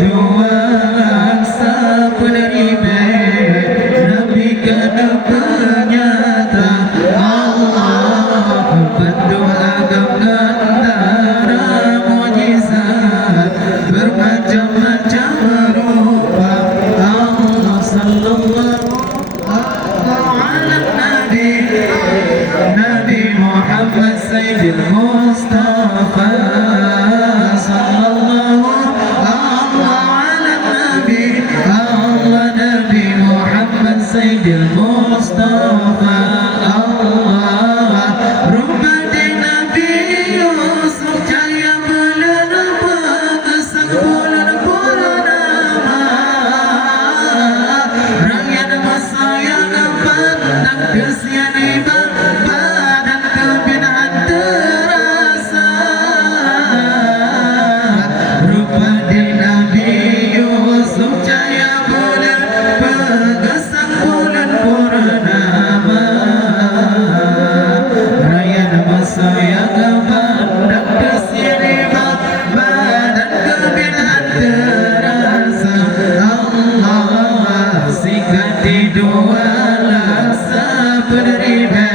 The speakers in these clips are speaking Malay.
dua laksa penerima Nabi kena penyata Allah bantu agam gandara mujizat bermacam-macam rupa Allah sallallahu ala Nabi Nabi Muhammad Sayyidil Mustafa sallallahu ala Nabi Allah Nabi Muhammad Sayyidil Mustafa Allah Rumadi Nabi Yusuf Jaya bulan Pegesan bulan purnama Rakyat masa yang pandang kesian ibadah dan kebinaan terasa Rumadi Nabi Yusuf Jaya bulan Pegesan bulan purnama Rakyat masa yang pandang kesian ibadah dan kebinaan terasa Allah sikati dua laksa penerima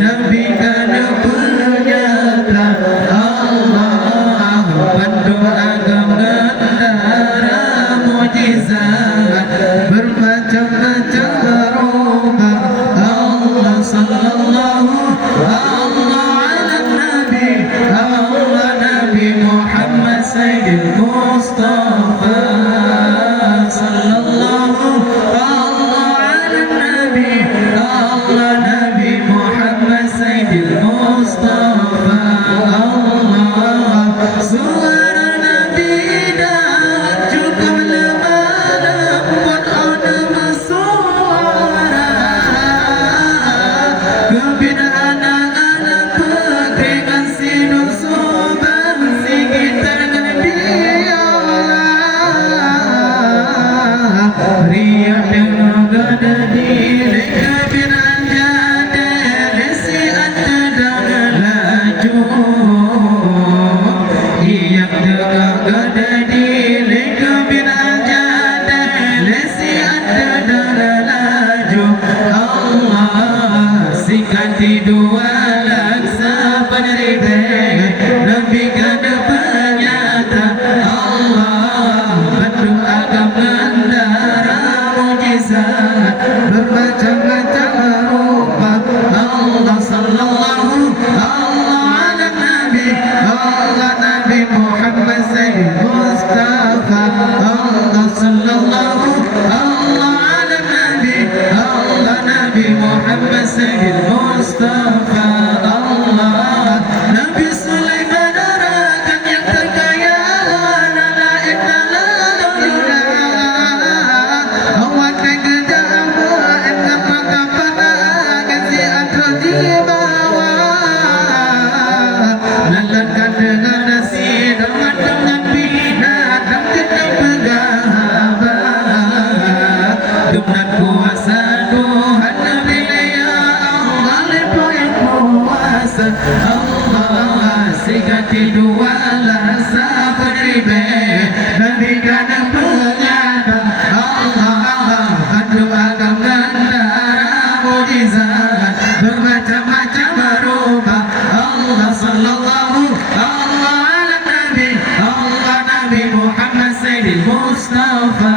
Nabi kana penyata Allah bantu agam gandara mujizat bermacam-macam rupa Allah sallallahu ala Nabi Allah Nabi Muhammad Sayyidil Mustafa sallallahu ala Nabi Allah Nabi Muhammad Sayyidil Mustafa Allah suara Nabi dah cukup lemah buat orang suara kebinaan anak pegrikan sinun sobar sekitar biola riak dengan gada diri kebinaan jada desi ada dengan laju riak dengan gada diri kebinaan jada desi ada dengan laju Allah sikati dua laksa penerima Nabi kada penyata Allah bantu agam gandara mujizat bermacam-macam rupa Allah sallallahu ala Nabi Allah Nabi Muhammad Sayyidil Mustafa Allah sallallahu ala Nabi Allah Nabi Muhammad Sayyidil Mustafa Allah Nabi Sulaiman rakan yang terkaya la ilaha illallah awak kerja apa engkau maka pada kasi atroji bawa lalatkan dengan nasi dengan bina dan kita pegawai dengan kuasa Tuhan wilayah Allah lepas yang kuasa Allah sikati dua laksa penerima Nabi kana penyata Allah bantu agam gandara mujizat bermacam-macam rupa Allah sallallahu ala Nabi Allah Nabi Muhammad Sayyidil Mustafa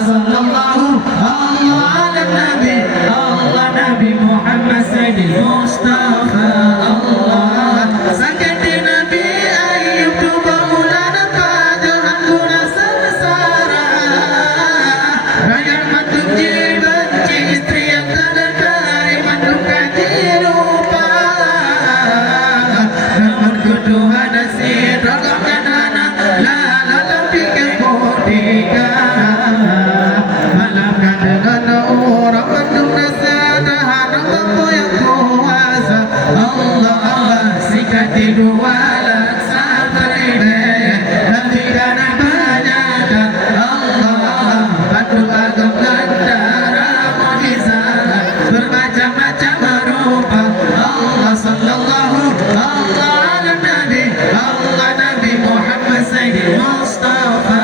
sallallahu ala Nabi Allah Nabi Muhammad Sayyidil Mustafa Allah sakati Nabi Ayub tu baulana pajahan guna sengsara rakyat matuk benci istri yang terdari matuk kaji lupa namun kedua nasib ragam dan anak lala tapi kemudian malamkan dengan orang matuk nasada harap apa yang kuasa Allah sikati dua laksa penerima Nabi kana penyata Allah bantu agam gandara mujizat bermacam-macam rupa Allah sallallahu ala Nabi Allah Nabi Muhammad Sayyidil Mustafa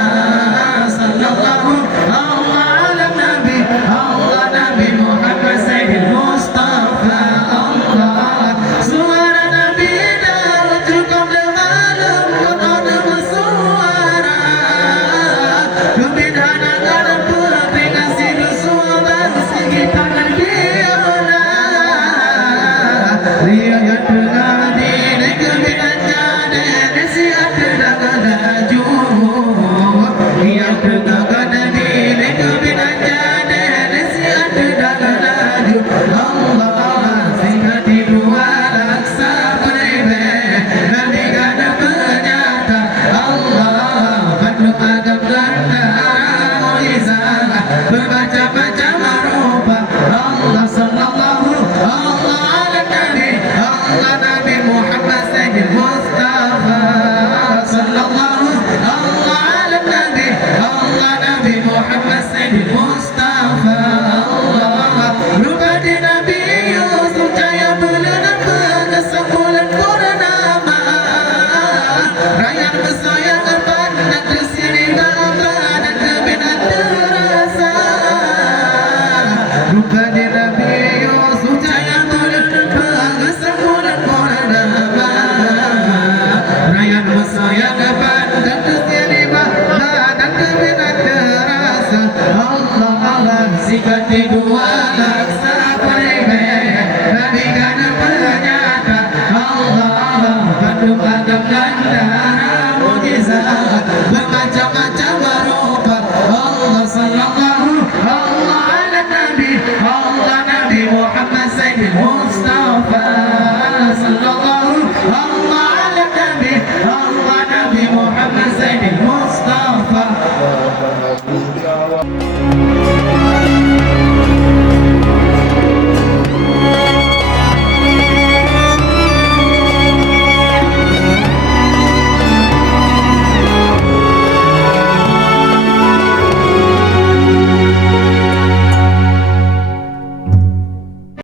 annaha mujizat bermacam-macam rupa. Allah sallallahu Allah ala Nabi Allah Nabi Muhammad Sayyidil Mustafa.